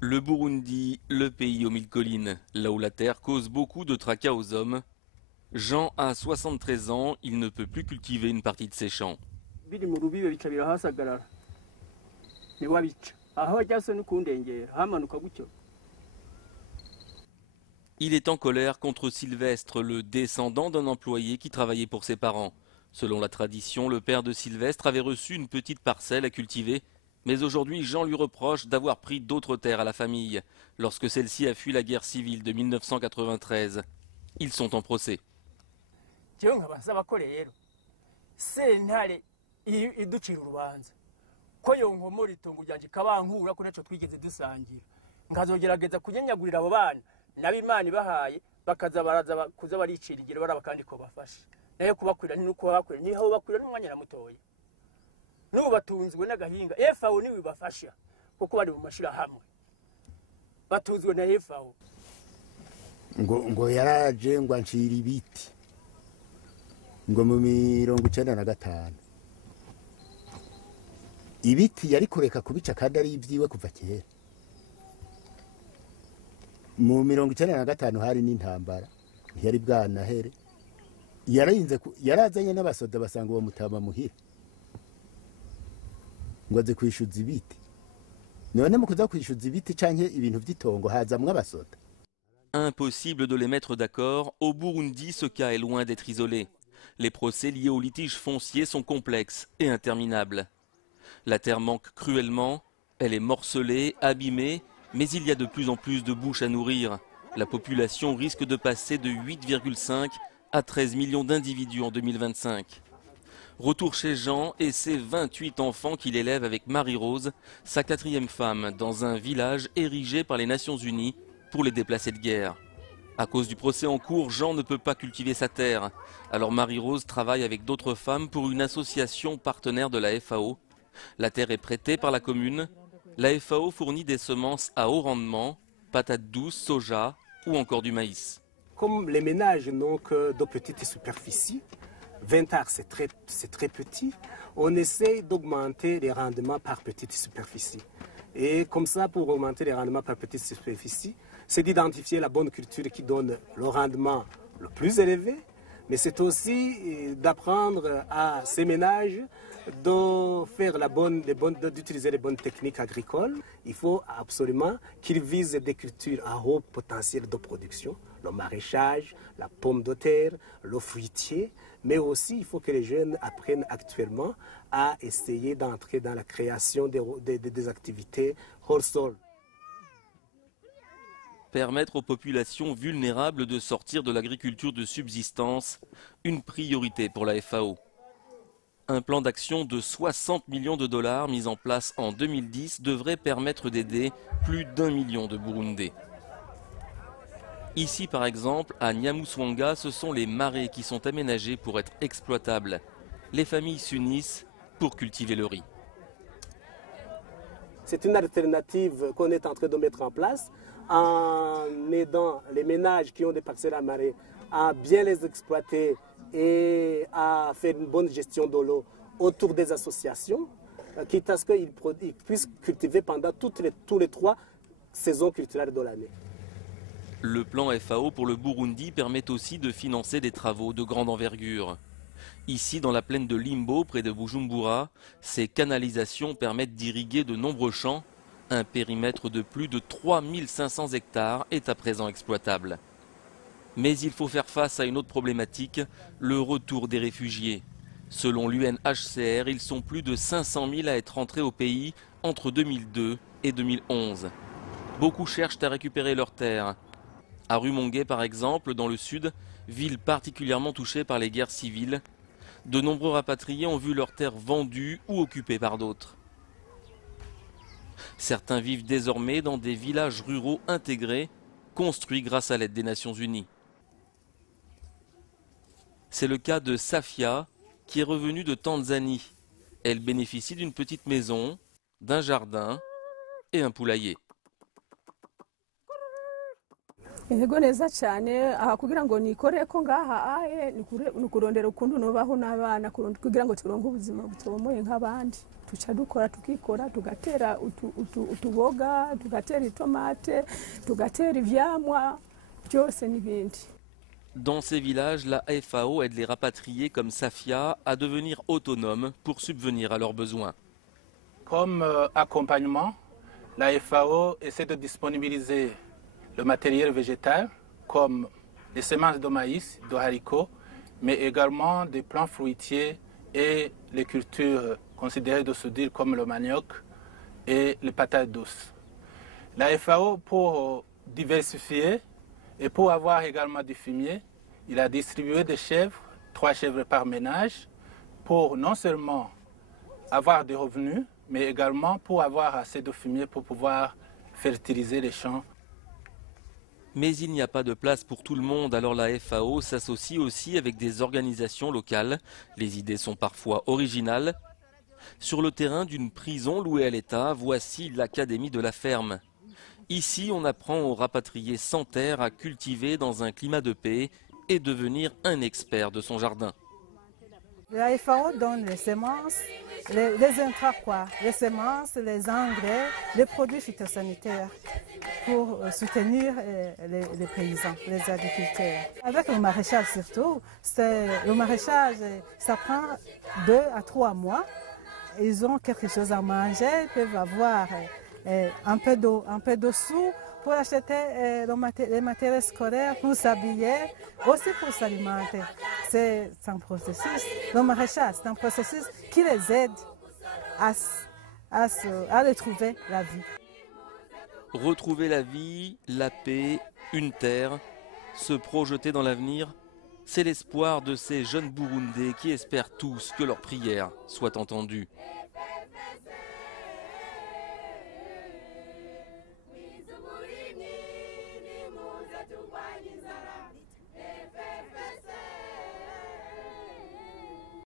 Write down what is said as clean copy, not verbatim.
Le Burundi, le pays aux mille collines, là où la terre cause beaucoup de tracas aux hommes. Jean a 73 ans, il ne peut plus cultiver une partie de ses champs. biri mu rubibe bica birahasagarara ntiwabica aho ajyase no kundengera hamanuka gutyo. Il est en colère contre Sylvestre, le descendant d'un employé qui travaillait pour ses parents. Selon la tradition, le père de Sylvestre avait reçu une petite parcelle à cultiver, mais aujourd'hui Jean lui reproche d'avoir pris d'autres terres à la famille, lorsque celle-ci a fui la guerre civile de 1993. Ils sont en procès. Jewe nkaba nsaba ko rero sentare iducira urubanza ko yonkomora itongo ryanje kabankura ko naco twigeze dusangira nkazogerageza kunyenyagurira abo bana nabo Imana ibahaye bakaza baraza kuza baricira ingiro baraba kandi ko bafashe nayo kubakwira nuko bakwira ni aho bakwira n'umwanya na mutoya n'ubu batunzwe n'agahinga FAO niwe bafasha kuko bari mu mashira hamwe batunzwe na FAO ngo yaraje ngo anshira ibiti ngo mu 1995 ibiti yari kureka kubica kandi ari ibyiwe kuva kera. Mu 1995 hari n'intambara yari bwanahere yarazanye n'abasoda basanga uwo mutama muhira ngo aze kwishuza ibiti. None mu kuza kwishuza ibiti canke ibintu vy'itongo hazamwe abasoda. Impossible de les mettre d'accord, au Burundi ce cas est loin d'être isolé. Les procès liés au litige foncier sont complexes et interminables. La terre manque cruellement, elle est morcelée, abîmée, mais il y a de plus en plus de bouches à nourrir. La population risque de passer de 8,5 à 13 millions d'individus en 2025. Retour chez Jean et ses 28 enfants qu'il élève avec Marie-Rose, sa 4e femme, dans un village érigé par les Nations Unies pour les déplacés de guerre. À cause du procès en cours, Jean ne peut pas cultiver sa terre. Alors Marie-Rose travaille avec d'autres femmes pour une association partenaire de la FAO. La terre est prêtée par la commune. La FAO fournit des semences à haut rendement, patates douces, soja ou encore du maïs. Comme les ménages n'ont que de petites superficies, 20 arts c'est très petit, on essaie d'augmenter les rendements par petite superficie. Et comme ça, pour augmenter les rendements par petite superficie, c'est d'identifier la bonne culture qui donne le rendement le plus élevé, mais c'est aussi d'apprendre à ces ménages d'utiliser les bonnes techniques agricoles. Il faut absolument qu'ils visent des cultures à haut potentiel de production, le maraîchage, la pomme de terre, le fruitier, mais aussi il faut que les jeunes apprennent actuellement à essayer d'entrer dans la création des activités hors sol. Permettre aux populations vulnérables de sortir de l'agriculture de subsistance, une priorité pour la FAO. Un plan d'action de 60 millions de dollars mis en place en 2010 devrait permettre d'aider plus d'1 million de Burundais. Ici par exemple, à Nyamuswanga, ce sont les marais qui sont aménagés pour être exploitables. Les familles s'unissent pour cultiver le riz. C'est une alternative qu'on est en train de mettre en place en aidant les ménages qui ont des parcelles à marais à bien les exploiter et à faire une bonne gestion de l'eau autour des associations, quitte à ce qu'ils puissent cultiver pendant toutes les 3 saisons culturelles de l'année. Le plan FAO pour le Burundi permet aussi de financer des travaux de grande envergure. Ici, dans la plaine de Limbo, près de Bujumbura, ces canalisations permettent d'irriguer de nombreux champs. Un périmètre de plus de 3500 hectares est à présent exploitable. Mais il faut faire face à une autre problématique, le retour des réfugiés. Selon l'UNHCR, ils sont plus de 500 000 à être rentrés au pays entre 2002 et 2011. Beaucoup cherchent à récupérer leurs terres. À Rumongue, par exemple, dans le sud, ville particulièrement touchée par les guerres civiles, de nombreux rapatriés ont vu leurs terres vendues ou occupées par d'autres. Certains vivent désormais dans des villages ruraux intégrés, construits grâce à l'aide des Nations Unies. C'est le cas de Safia, qui est revenue de Tanzanie. Elle bénéficie d'une petite maison, d'un jardin et un poulailler. Intego neza cyane aha kugira ngo nikore ko ngaha aye nikurondera ukuntu nobaho n'abana kugira ngo turonke ubuzima butomoye nk'abandi tuca dukora tukikora tugatera utuboga tugatera itomate tugatera ivyamwa byose n'ibindi. Dans ces villages, la FAO aide les rapatriés comme Safia à devenir autonomes pour subvenir à leurs besoins. Comme accompagnement, la FAO essaie de disponibiliser le matériel végétal comme les semences de maïs, de haricots, mais également des plants fruitiers et les cultures considérées de soudure comme le manioc et les patates douces. La FAO, pour diversifier et pour avoir également du fumier, il a distribué des chèvres, 3 chèvres par ménage, pour non seulement avoir des revenus, mais également pour avoir assez de fumier pour pouvoir fertiliser les champs. Mais il n'y a pas de place pour tout le monde, alors la FAO s'associe aussi avec des organisations locales. Les idées sont parfois originales. Sur le terrain d'une prison louée à l'État, voici l'Académie de la ferme. Ici, on apprend aux rapatriés sans terre à cultiver dans un climat de paix et devenir un expert de son jardin. La FAO donne les semences, les intrants, les semences, les engrais, les produits phytosanitaires pour soutenir les paysans, les agriculteurs. Avec le maraîchage surtout, le maraîchage, ça prend 2 à 3 mois. Ils ont quelque chose à manger, ils peuvent avoir un peu de sous pour acheter les matériels scolaires, pour s'habiller, aussi pour s'alimenter. C'est un processus, le maraîchage, c'est un processus qui les aide à retrouver la vie. Retrouver la vie, la paix, une terre, se projeter dans l'avenir, c'est l'espoir de ces jeunes Burundais qui espèrent tous que leurs prières soient entendues. Wow.